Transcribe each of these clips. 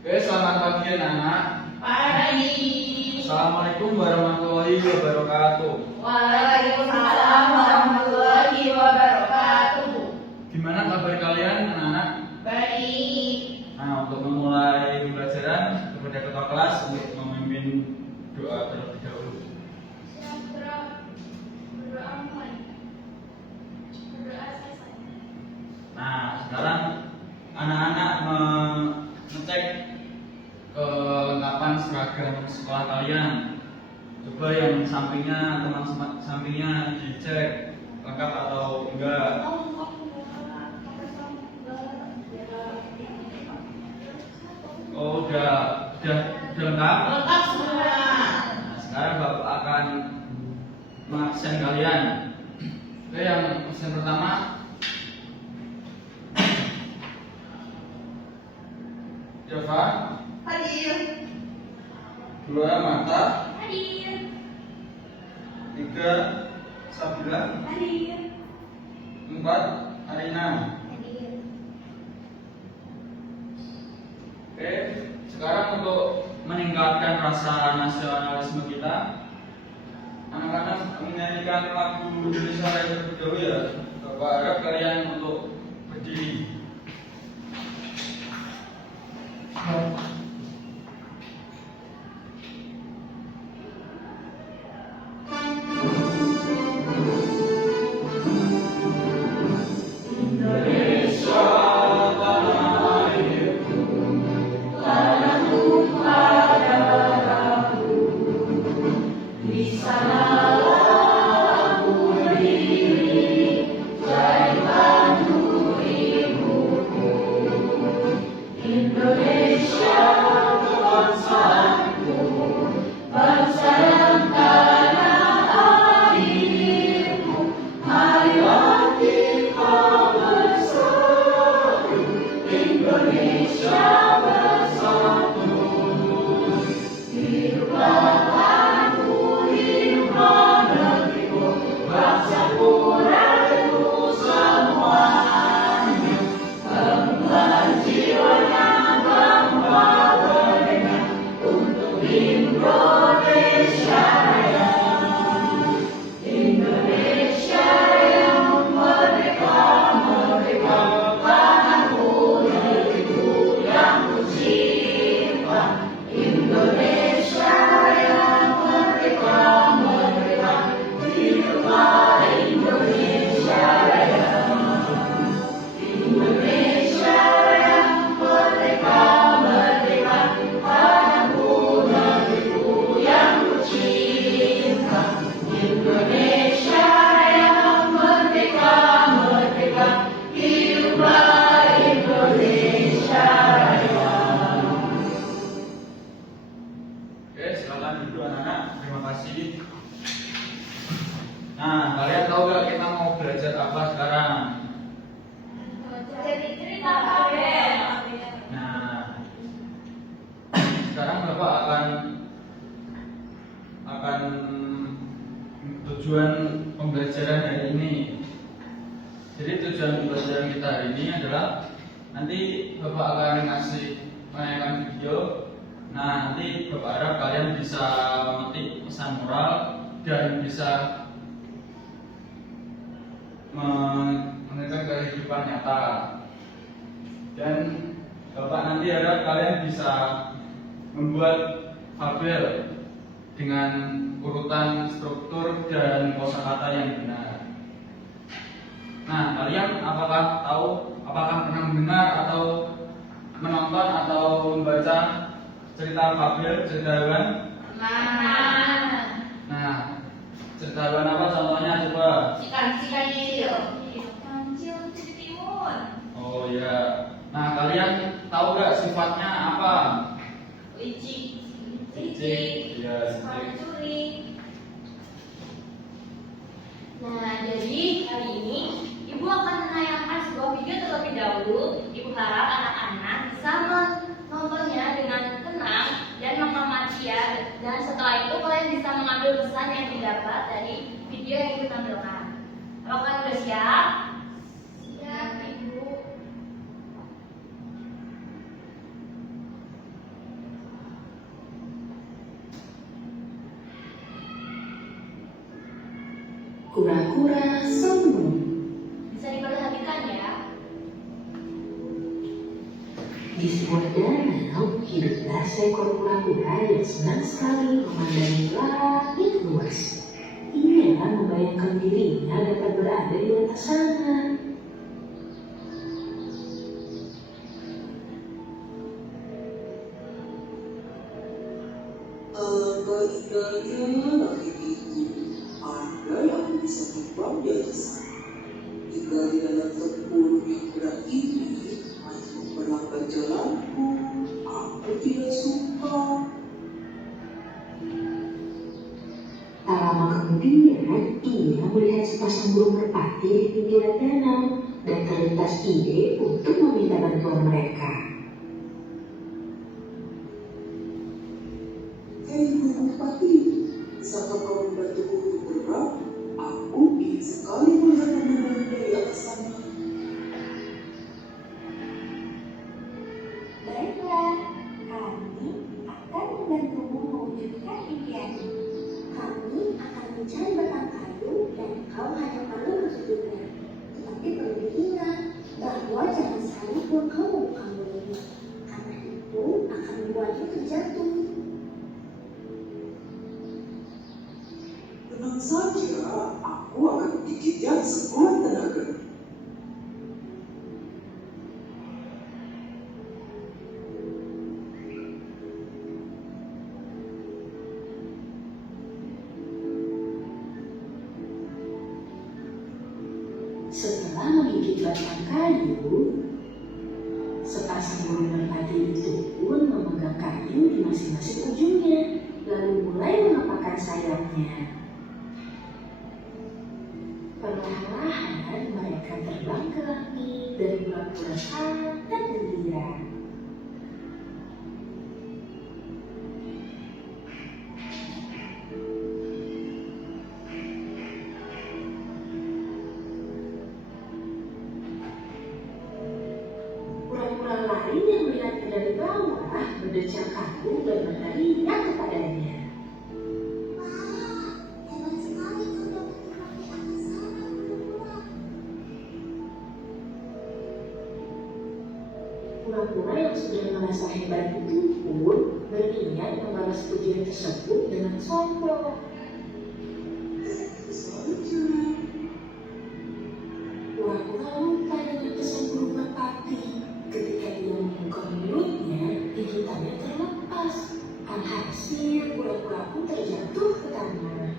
Oke, selamat pagi anak-anak. Pagi. Assalamualaikum warahmatullahi wabarakatuh. Waalaikumsalam warahmatullahi wabarakatuh. Gimana kabar kalian anak-anak? Baik. Nah, untuk memulai pembelajaran, kepada ketua kelas untuk memimpin doa terlebih dahulu. Nah, sekarang anak-anak mengecek kelengkapan seragam sekolah kalian. Coba yang sampingnya, teman sampingnya dicek lengkap atau enggak. Oh, udah lengkap. Lengkap semua. Nah, sekarang Bapak akan mengabsen kalian. Oke, yang absen pertama Java. Hadir. Dua Mata. Hadir. Tiga Sabila. Hadir. Empat Arina. Hadir. Oke, sekarang untuk meningkatkan rasa nasionalisme kita, anak-anak menyanyikan lagu Indonesia Raya terlebih dahulu ya. Bapak harap kalian untuk berdiri. Nah, kalian tahu gak kita mau belajar apa sekarang? Cerita kabel. Nah, sekarang Bapak akan tujuan pembelajaran hari ini. Jadi tujuan pembelajaran kita hari ini adalah nanti Bapak akan menayangkan video. Nah, nanti Bapak harap kalian bisa memetik pesan moral dan bisa mengenai kehidupan nyata. Dan Bapak nanti harap kalian bisa membuat tabel dengan urutan struktur dan kosakata yang benar. Nah, kalian apakah pernah mendengar atau menonton atau membaca cerita fabel, cerita hewan? Nah, cerita hewan apa contohnya coba? Si kancil. Kancil di timun. Oh ya. Nah, kalian tahu gak sifatnya apa? Licik. Licik. Ya, licik. Curi. Nah, jadi hari ini Ibu akan menayangkan sebuah video terlebih dahulu. Ibu harap anak-anak bisa menontonnya dengan tenang dan mengamati ya. Dan setelah itu kalian bisa mengambil pesan yang didapat dari video yang Ibu tampilkan. Apakah sudah siap? Siap, Ibu. Kura-kura sombong. Bisa diperhatikan ya. Di sebuah danau hiduplah seekor kura-kura yang senang sekali memandangi langit luas. Ia membayangkan dirinya dapat berada di atas sana. Alangkah indahnya langit itu. Ada yang bisa terbang di atas sana. Jika di dalam tempurung yang berat ini hanya memperlambat jalanku, aku tidak suka. Tak lama kemudian, ia melihat sepasang burung merpati di pinggiran danau dan terlintas ide untuk meminta bantuan mereka. Hei burung merpati, bisakah kau membantuku untuk bergerak? Aku ingin sekali melihat pemandangan dari atas sana. Baiklah, kami akan membantumu mewujudkan impianmu. Kami akan mencari batang kayu dan kau hanya perlu menjepitnya. Tetapi perlu diingat bahwa jangan sekali pun kau membuka mulutmu, karena itu akan membuatmu terjatuh. Tenang saja, aku akan menggigitnya sekuat tenaga. Setelah menggigit batang kayu, sepasang burung merpati itu pun memegang kayu di masing-masing ujungnya, lalu mulai mengepakkan sayapnya. Perlahan-lahan mereka terbang ke langit dan pura-pura sangat gembira. Pura-pura lain yang melihatnya dari bawah berdecak kagum dan berteriak kepadanya. Wah, hebat sekali kau dapat terbang di atas sana, kura-kura. Pura-pura yang sudah merasa hebat itu pun berniat membalas pujian tersebut dengan sombong. Tentu saja. Pura-pura lupa dengan pesan burung merpati. Ketika ia membuka mulutnya, gigitannya terlepas. Alhasil, pura-pura pun terjatuh ke tanah.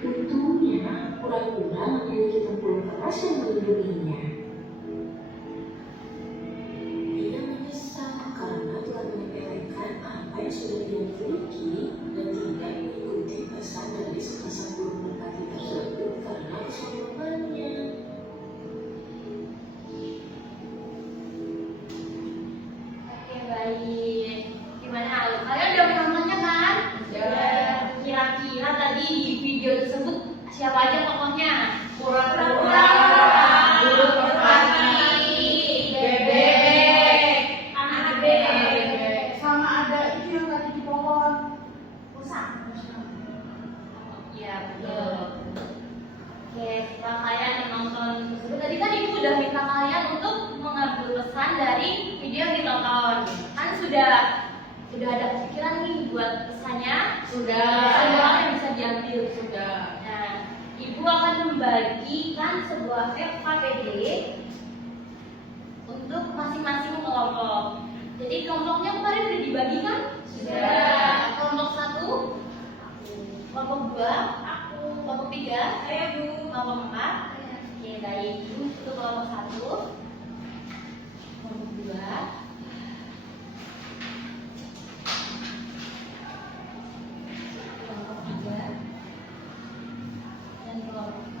Untungnya, pura-pura memiliki tempurung keras yang melindunginya. Dia menyesal karena telah menyepelekan apa yang sudah dia miliki dan tidak mengikuti pesan dari sepasang burung merpati tersebut karena kesombongannya. Oke, baik. Gimana? Kalian udah menontonnya kan? Sudah. Kira-kira tadi di video tersebut siapa aja tokohnya? Pura-pura, burung merpati, bebek, anak bebek, Sama ada itu yang tadi di pohon rusak. Iya, betul. Oke, setelah kalian menonton tersebut, tadi kan ibu udah minta kalian untuk mengambil pesan dari video yang ditonton. Kan sudah ada pikiran nih buat pesannya? Sudah. Semua yang bisa diambil. Sudah. Nah, ibu akan membagikan sebuah FKPD untuk masing-masing kelompok. Jadi kelompoknya kemarin udah dibagikan? Sudah. Kelompok 1, kelompok 2, aku, kelompok 3, saya Bu, kelompok 4. Oke, baik. Ibu untuk kelompok 1, kelompok 2, kelompok 3, dan kelompok 4.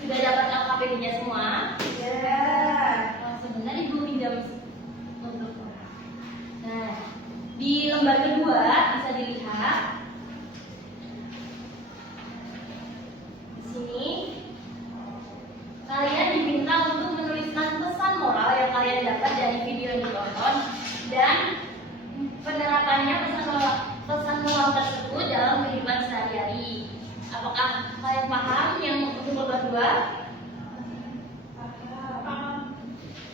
Sudah dapat LKPD-nya semua? Oh, sebenarnya ibu pinjam untuk orang. Nah, di lembar kedua bisa dilihat di sini kalian diminta untuk menuliskan Apakah kalian paham yang untuk babak 2?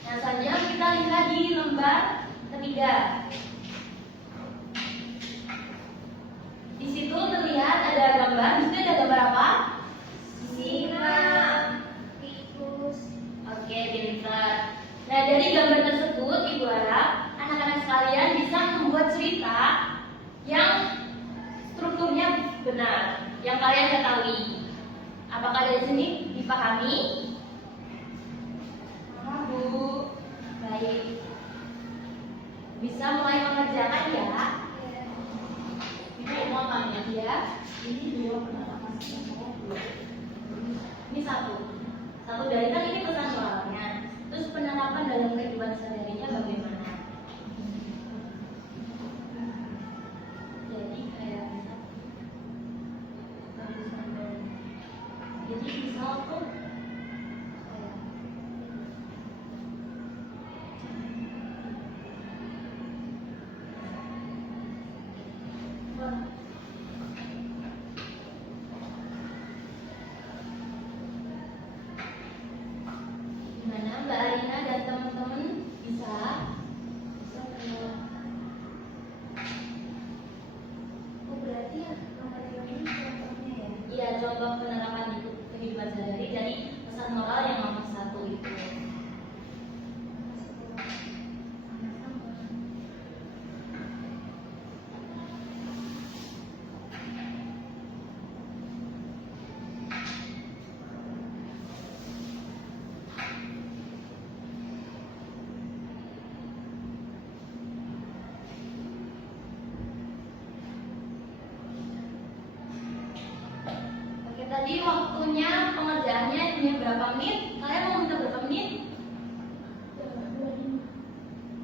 Nah, selanjutnya kita lihat di lembar ketiga. Di situ terlihat ada gambar. Di situ ada gambar apa? Singa, tikus. Oke, pintar. Nah, dari gambar tersebut, Ibu harap anak-anak sekalian bisa membuat cerita yang strukturnya benar, yang kalian ketahui. Apakah dari sini dipahami? Bu, baik. Bisa mulai mengerjakan ya? Ini umpamanya ya. Ini 2 penerapan ini satu dari kan ini pesan moralnya. Terus penerapan dalam kehidupan sehari-harinya bagaimana? Jadi kayak jadi misal tuh gimana Mbak Arina dan teman-teman bisa? Oh, berarti ya nomor 2 ini contohnya ya. Iya, contoh penerapan di kehidupan sehari-hari dari pesan moral yang nomor 1 itu. Oke, tadi waktunya pengerjaannya ini berapa menit? Kalian mau minta berapa menit?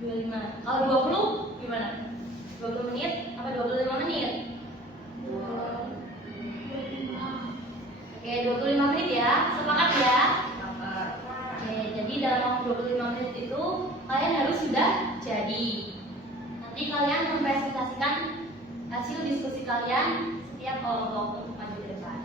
25. Kalau 20 gimana? 20 menit apa 25 menit? 25. Oke, 25 menit ya. Sepakat ya? Oke, jadi dalam waktu 25 menit itu kalian harus sudah jadi. Nanti kalian mempresentasikan hasil diskusi kalian setiap kelompok untuk maju ke depan.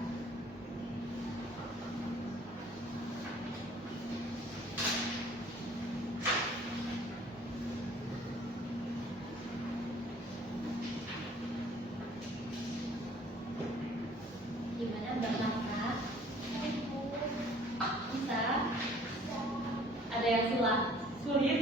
Gimana Mbak Nafra? Bisa? Ada yang sulit?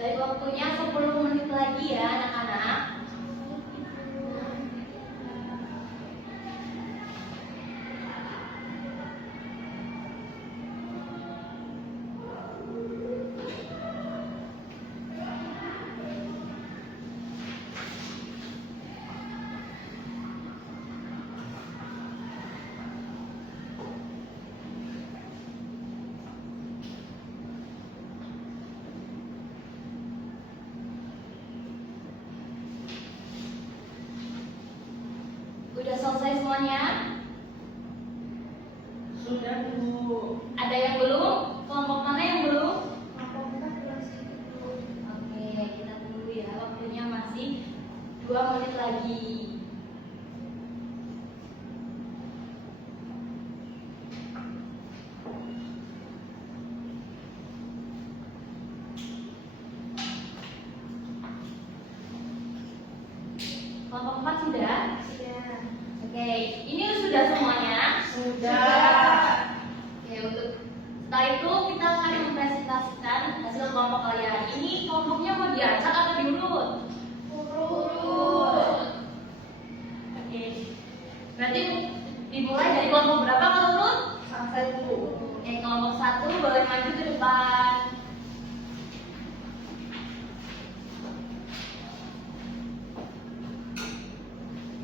Baik, waktunya 10 menit lagi ya anak-anak. Udah selesai semuanya? Sudah, Bu. Ada yang belum? Kelompok mana yang belum? Kelompok merah belum segitu. Oke, kita tunggu ya. Waktunya masih 2 menit lagi. Kelompok 4 sudah? Sudah. Oke, ini sudah semuanya? Sudah. Oke, untuk setelah itu kita akan mempresentasikan hasil kelompok kalian. Ini kelompoknya mau diacak atau diurut? Urut. Oke. Berarti dimulai dari kelompok berapa kalau urut? Sampai Bu. Oke, kelompok 1 boleh maju ke depan.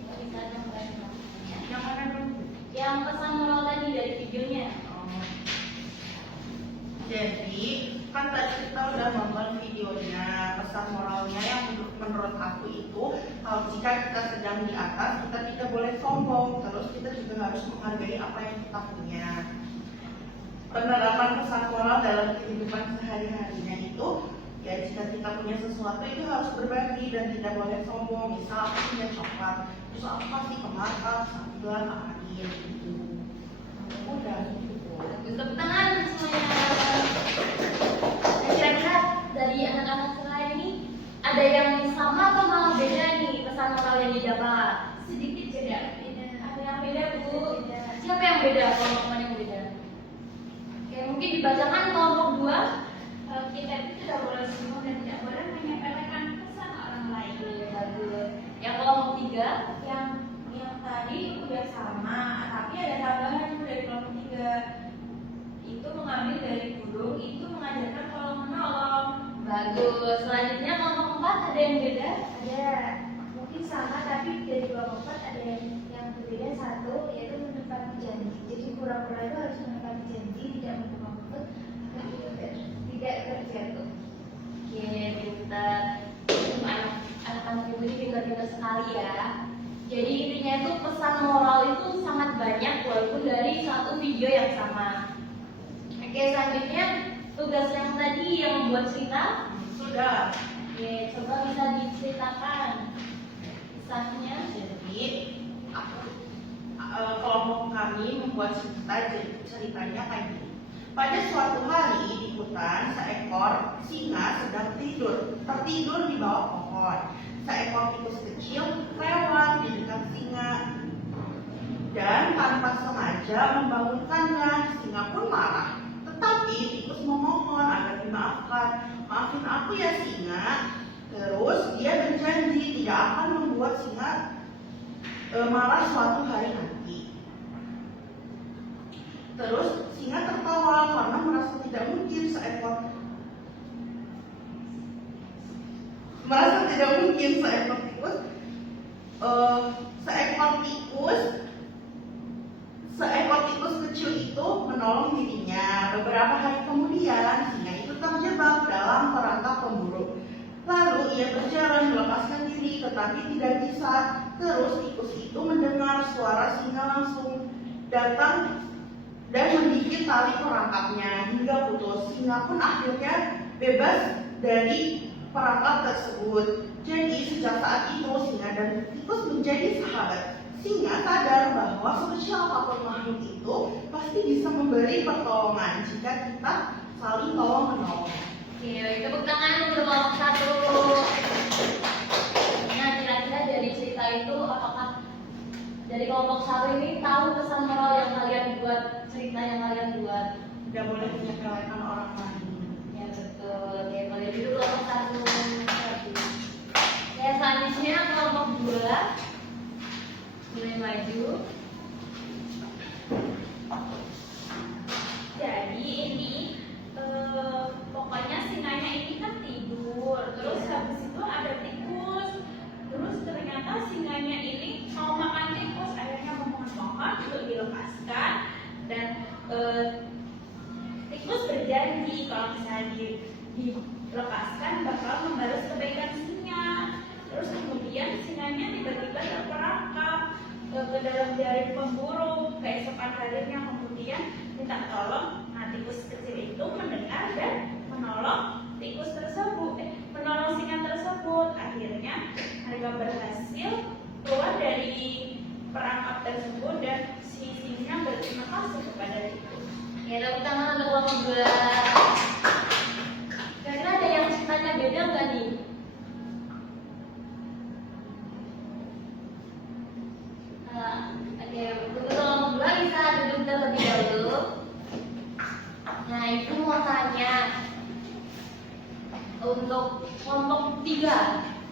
Bisa mempresentasikannya. Yang mana, Bu? Yang pesan moral tadi dari videonya. Jadi, kan tadi kita udah nonton videonya. Pesan pesan moralnya yang menurut aku itu, kalau jika kita sedang di atas, kita tidak boleh sombong, terus kita juga harus menghargai apa yang kita punya. Penerapan pesan moral dalam kehidupan sehari-harinya itu, ya jika kita punya sesuatu itu harus berbagi dan tidak boleh sombong. Misal aku punya coklat, terus aku kasih ke Marta, sambil Arin gitu. Udah gitu. Tepuk tangan semuanya. Nah, kira-kira dari anak-anak sekolah ini ada yang sama atau malah beda nih pesan moral yang didapat? Sedikit beda. Ada yang beda, Bu? Siapa yang beda? Kelompok yang beda? Oke, mungkin dibacakan kelompok 2. Kita itu tidak boleh sombong dan tidak boleh menyepelekan pesan orang lain. Bagus. Yang kelompok 3? Yang tadi udah sama, tapi ada tambahan dari kelompok 3. Itu mengambil dari burung, itu mengajarkan kalau menolong. Bagus. Selanjutnya kelompok 4 ada yang beda? Ada mungkin sama, tapi dari kelompok 4 ada yang berbeda. Satu yaitu menepati janji. Jadi pura-pura itu harus menepati janji, tidak membuka agar tidak terjatuh. Oke, pintar. Anak-anak ibu ini pintar-pintar sekali ya. Jadi intinya itu pesan moral itu sangat banyak walaupun dari satu video yang sama. Oke, selanjutnya tugas yang tadi yang membuat cerita. Sudah. Oke, coba bisa diceritakan kisahnya. Jadi kelompok kami membuat ceritanya kayak gini. Pada suatu hari di hutan, seekor singa sedang tertidur di bawah pohon. Seekor tikus kecil lewat di dekat singa dan tanpa sengaja membangunkannya. Singa pun marah, tetapi tikus memohon agar dimaafkan. Maafin aku ya singa. Terus dia berjanji tidak akan membuat singa marah suatu hari nanti. Terus singa tertawa karena merasa tidak mungkin seekor tikus kecil itu menolong dirinya. Beberapa hari kemudian singa itu terjebak dalam perangkap pemburu. Lalu ia berjalan melepaskan diri tetapi tidak bisa. Terus tikus itu mendengar suara singa langsung datang dan menggigit tali perangkapnya hingga putus. Singa pun akhirnya bebas dari perangkap tersebut. Jadi sejak saat itu singa dan tikus menjadi sahabat. Singa sadar bahwa sekecil apapun makhluk itu pasti bisa memberi pertolongan jika kita saling tolong menolong. Oke, tepuk tangan untuk kelompok 1. Nah, kira-kira dari cerita itu apakah dari kelompok 1 ini tahu pesan moral yang kalian buat, cerita yang kalian buat? Tidak boleh menyepelekan orang lain. Ya betul. Oke, boleh duduk kelompok 1. Ya, selanjutnya kelompok 2. Mulai maju. Jadi ini pokoknya singanya ini kan tidur, terus habis itu ada tikus, terus ternyata singanya ini mau makan tikus, akhirnya memohon untuk dilepaskan dan tikus berjanji kalau misalnya dilepaskan bakal membalas kebaikan singa. Terus kemudian singanya tiba-tiba terperangkap ke dalam jaring pemburu. Keesokan harinya kemudian minta tolong. Nah, tikus kecil itu mendengar dan menolong tikus tersebut, menolong singa tersebut. Akhirnya mereka berhasil keluar dari perangkap tersebut dan si singa berterima kasih kepada tikus. Ya, tepuk tangan untuk kelompok 2. Kira-kira ada yang ceritanya beda nggak nih? Oke, untuk kelompok 2 bisa duduk terlebih dahulu. Nah, itu mau tanya untuk kelompok 3.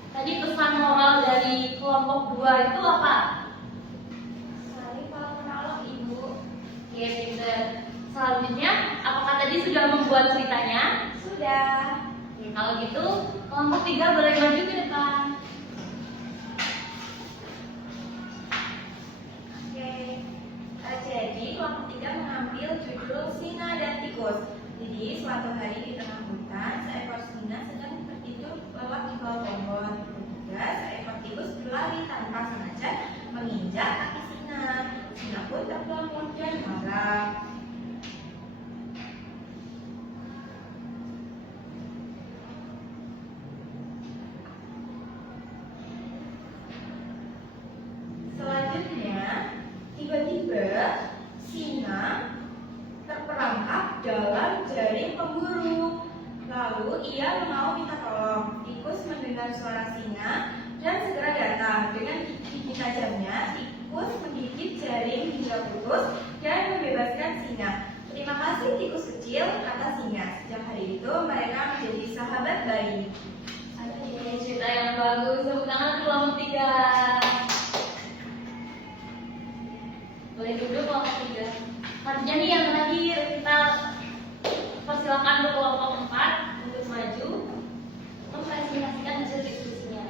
Tadi pesan moral dari kelompok 2 itu apa? Saling kalau menolong ibu. Oke, pinter. Selanjutnya, apakah tadi sudah membuat ceritanya? Sudah. Oke, kalau gitu, kelompok 3 boleh maju ke depan. Jadi kelompok 3 mengambil judul Singa dan Tikus. Jadi suatu hari di tengah hutan, seekor singa sedang tertidur bawah mendengar suara singa dan segera datang. Dengan gigi tajamnya, tikus menggigit jaring hingga putus dan membebaskan singa. Terima kasih tikus kecil, kata singa. Sejak hari itu mereka menjadi sahabat baik. Ada nih cerita yang bagus. Tepuk tangan kelompok 3. Boleh duduk kelompok 3. Selanjutnya nih yang terakhir, kita persilakan untuk kelompok 4 untuk maju mempresentasikan hasil diskusinya.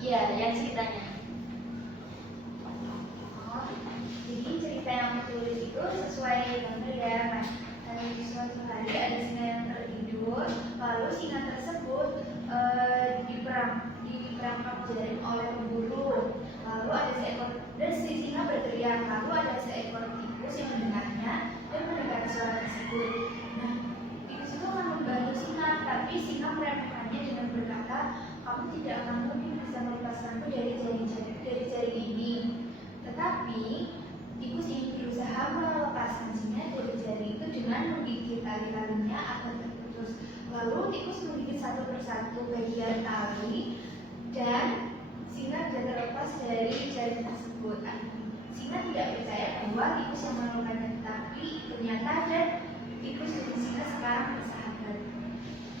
Iya, yang ceritanya. Jadi cerita yang ditulis itu sesuai gambar ya. Di suatu hari ada singa yang tertidur, lalu singa tersebut diperangkap jaring oleh pemburu. Lalu ada seekor dan si singa berteriak. Lalu ada seekor tikus yang mendengarnya dan mendengar suara tersebut. Nah, tikus itu akan membantu singa, tapi singa meremehkannya dengan berkata, kamu tidak akan mungkin bisa melepaskanku dari jaring ini. Tetapi tikus ingin berusaha melepaskan singa dari jaring itu dengan menggigit tali-talinya agar terputus. Lalu tikus menggigit satu persatu bagian tali dan singa tidak terlepas dari jaring tersebut. Singa tidak percaya bahwa tikus yang melakukannya, tapi ternyata dan tikus dan singa sekarang bersahabat.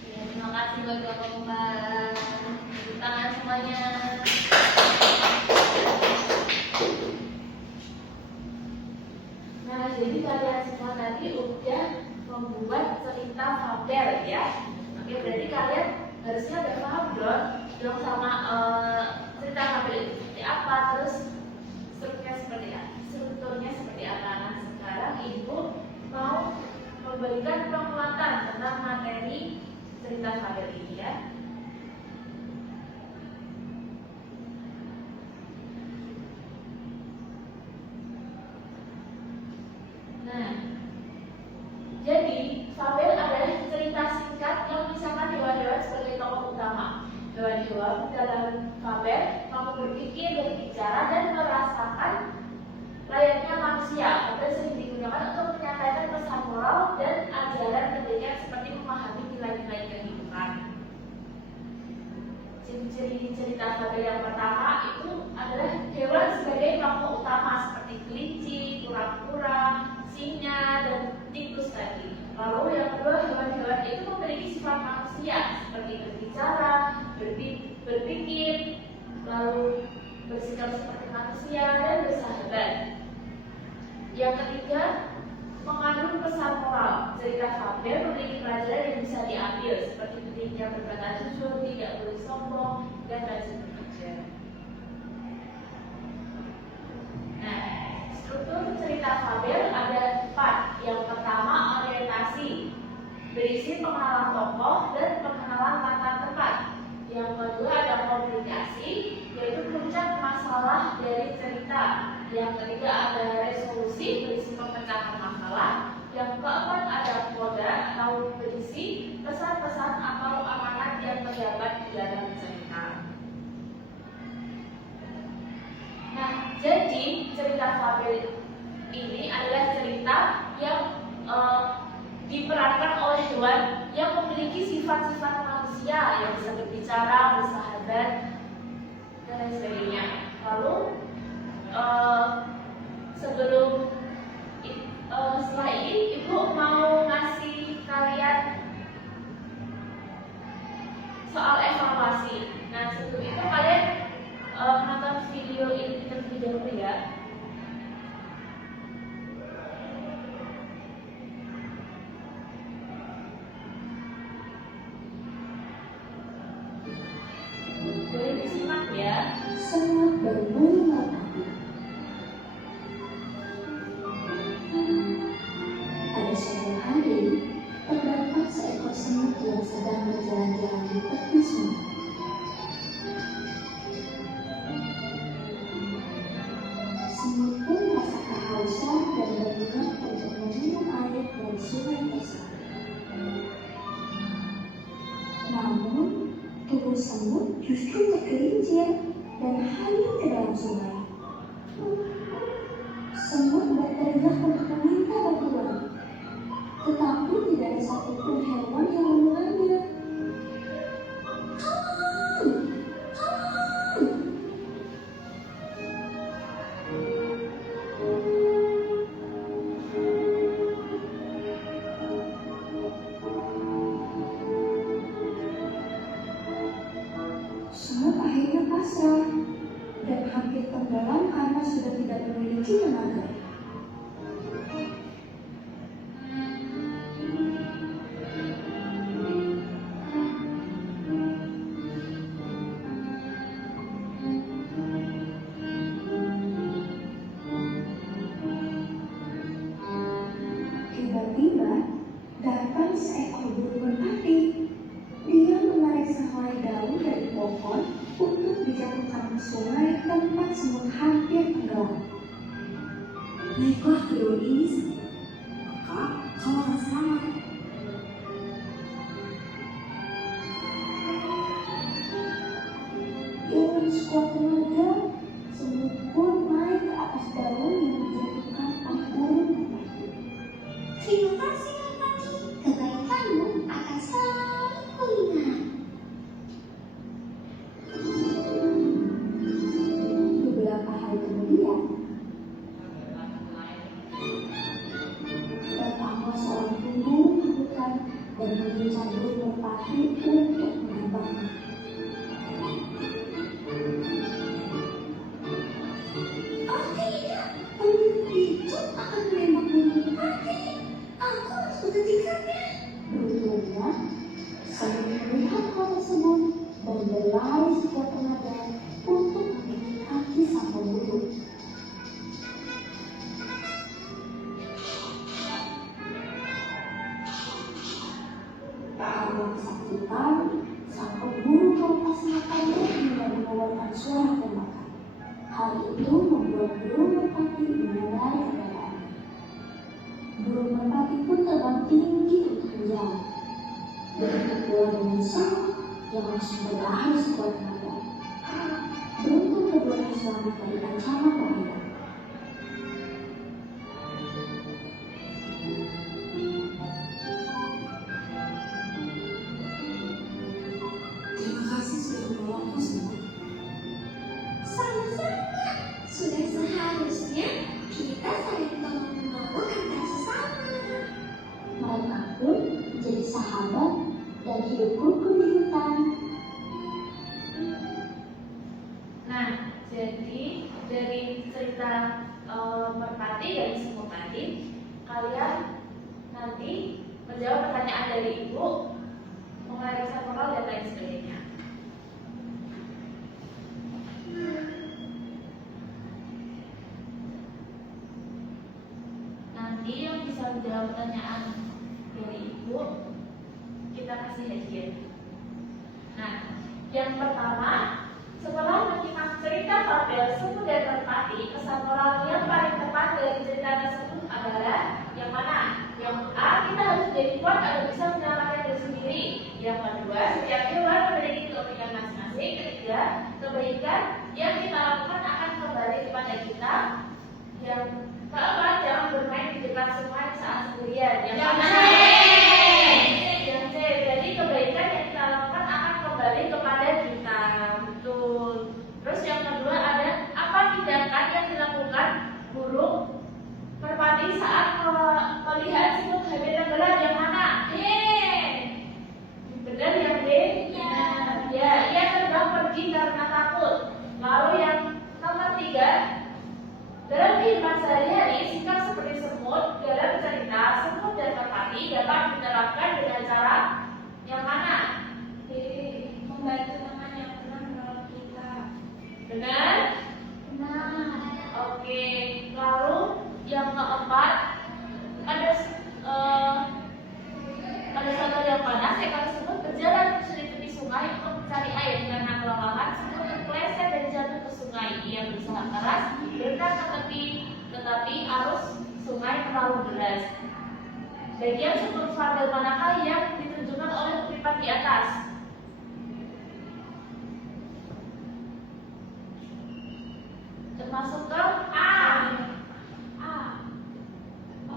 Ya, terima kasih buat Bapak-Bapak. Tepuk tangan semuanya. Nah, jadi kalian semua tadi udah membuat cerita fabel ya. Oke, berarti kalian harusnya udah paham dong sama cerita fabel itu seperti apa, terus strukturnya seperti apa. Nah, sekarang Ibu mau memberikan penguatan tentang materi cerita fabel ini ya. Nah, jadi fabel adalah cerita singkat yang misalkan hewan-hewan sebagai tokoh utama. Hewan-hewan dalam fabel mampu berpikir, berbicara, dan merasakan layaknya manusia. Fabel sering digunakan untuk menyampaikan pesan moral dan ajaran pendidikan seperti memahami nilai-nilai kehidupan. Ciri-ciri cerita fabel yang pertama itu adalah hewan sebagai tokoh utama seperti kelinci, kura-kura, singa, dan tikus tadi. Lalu yang kedua, hewan-hewan itu memiliki sifat manusia seperti berbicara, berpikir, lalu bersikap seperti manusia dan bersahabat. Yang ketiga, mengandung pesan moral. Cerita fabel memiliki pelajaran yang bisa diambil seperti pentingnya berkata jujur, tidak boleh sombong, dan rajin bekerja. Nah, struktur cerita fabel ada 4. Yang pertama, orientasi, berisi pengenalan tokoh dan pengenalan latar tempat. Yang kedua ada komunikasi, yaitu puncak masalah dari cerita. Yang ketiga ada resolusi, berisi pemecahan masalah. Yang keempat ada koda atau berisi pesan-pesan atau amanat yang terdapat di dalam cerita. Nah, jadi cerita fabel ini adalah cerita yang diperankan oleh hewan yang memiliki sifat-sifat manusia yang bisa berbicara, bersahabat, dan lain sebagainya. Lalu setelah ini Ibu mau ngasih kalian soal evaluasi. Nah, sebelum itu kalian nonton video ini terlebih dahulu ya. Boleh disimak ya. Semut berbulu merpati. Pada suatu hari, terdapat seekor semut yang sedang berjalan-jalan di tepi sungai. Semut pun merasa kehausan dan berniat untuk meminum air dari sungai tersebut. Namun, tubuh semut justru tergelincir dan hanyut ke dalam sungai. Semut berteriak untuk meminta bantuan, tetapi tidak ada satupun hewan yang mendengarnya. pasrah dan hampir tenggelam karena sudah tidak memiliki tenaga. Tiba-tiba datang seekor burung merpati. Dia menarik sehelai daun dari pohon untuk dijatuhkan ke sungai tempat semut hampir tenggelam. Naiklah ke daun ini, maka kau akan selamat. Dengan sekuat tenaga, semut pun naik ke atas daun yang dijatuhkan oleh burung merpati. Terima kasih merpati, kebaikanmu akan selalu kuingat. Beberapa hari kemudian, datanglah seorang pembunuh ke hutan dan mengincar burung merpati untuk menembaknya. Oh tidak, pembunuh itu akan menembak burung merpati. Aku harus menghentikannya. Beruntungnya, semut melihat hal tersebut dan berlari sekuat tenaga untuk memiliki kaki sang pembunuh. Karena kesakitan, sang pemburu melepas matanya hingga mengeluarkan suara tembakan. Hal itu membuat burung merpati menyadari keadaannya. Burung merpati pun terbang tinggi untuk menjauh. Begitu pula dengan semut yang langsung berlari sekuat tenaga. Beruntung keduanya selamat dari ancaman bahaya. Terima kasih sudah menolongku, semut. Sama-sama, sudah seharusnya kita saling tolong-menolong antar sesama. Mereka pun menjadi sahabat dan hidup rukun di hutan. Nah, jadi dari cerita merpati dan semut tadi, kalian nanti menjawab pertanyaan dari ibu mengenai kisah moral dan lain sebagainya. Nanti yang bisa menjawab pertanyaan dari ibu, kita kasih hadiah. Nah, yang pertama, setelah menyimak cerita fabel semut dan merpati, pesan moral yang paling tepat dari cerita tersebut adalah yang mana? Yang A, kita harus menjadi kuat agar bisa menyelamatkan diri sendiri. Yang kedua, setiap hewan memiliki keunikan masing-masing. Ketiga, kebaikan yang kita lakukan akan kembali kepada kita. Yang keempat, jangan bermain di dekat sungai saat sendirian. Yang C, jadi kebaikan yang kita lakukan akan kembali kepada kita. Betul. Terus yang kedua ada apa tindakan yang dilakukan burung merpati saat melihat semut hampir tenggelam? Yang mana? Benar yang D. Ya, ia terbang pergi karena takut. Lalu yang nomor 3, dalam kehidupan sehari-hari sikap seperti semut dalam cerita semut dan merpati dapat diterapkan dengan cara yang mana? Membantu teman yang pernah menolong kita. Benar? Benar. Oke. Lalu yang keempat, pada saat yang panas, ekor semut berjalan menyusuri tepi sungai untuk mencari air. Karena kelelahan, semut terpeleset dan jatuh ke sungai. Ia berusaha keras berenang ke tepi, tetapi arus sungai terlalu deras. Bagian semut fabel manakah yang ditunjukkan oleh kutipan di atas? Termasuk ke A.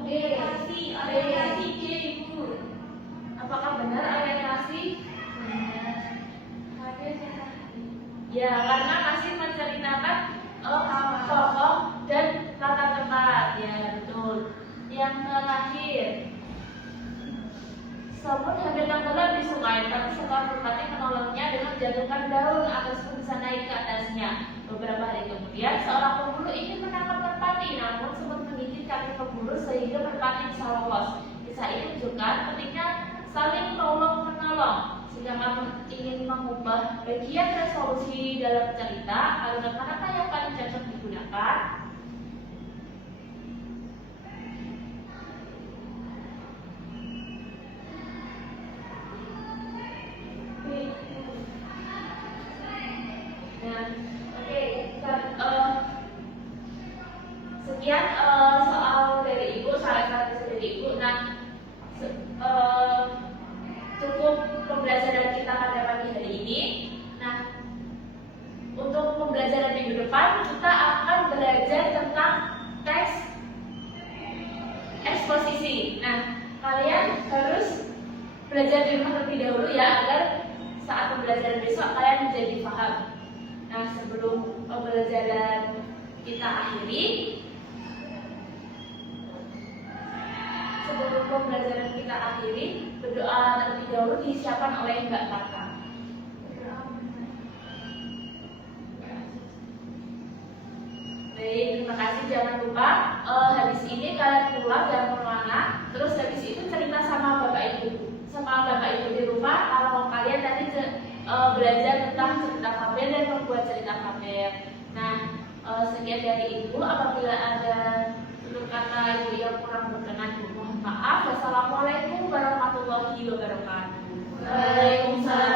Orientasi C, Ibu. Apakah benar orientasi? Ya, karena masih menceritakan tokoh dan tata tempat. Ya, betul. Yang terakhir, Semut hampir tenggelam di sungai, tapi seekor merpati menolongnya dengan menjatuhkan daun agar semut bisa naik ke atasnya. Beberapa hari kemudian, seorang pemburu ingin menangkap merpati, namun semut menggigit kaki pemburu sehingga merpati bisa lolos. Kisah ini menunjukkan pentingnya saling tolong menolong. Jika kamu ingin mengubah bagian resolusi dalam cerita, kalimat manakah yang paling cocok digunakan? Nah, oke, sekian soal dari ibu, saran dari ibu. Nah, cukup pembelajaran kita pada pagi hari ini. Nah, untuk pembelajaran minggu depan kita akan belajar tentang teks eksposisi. Nah, kalian harus belajar di rumah terlebih dahulu ya, agar saat pembelajaran besok kalian menjadi paham. Nah, sebelum pembelajaran kita akhiri, berdoa terlebih dahulu disiapkan oleh Mbak Tata. Baik, terima kasih. Jangan lupa habis ini kalian pulang jangan kemana. Terus habis itu cerita sama Bapak Ibu di rumah. Kalau kalian tadi belajar tentang cerita fabel dan membuat cerita fabel. Nah, sekian dari Ibu. Apabila ada tutur kata Ibu yang kurang berkenan, mohon maaf. Wassalamualaikum warahmatullahi wabarakatuh. Waalaikumsalam.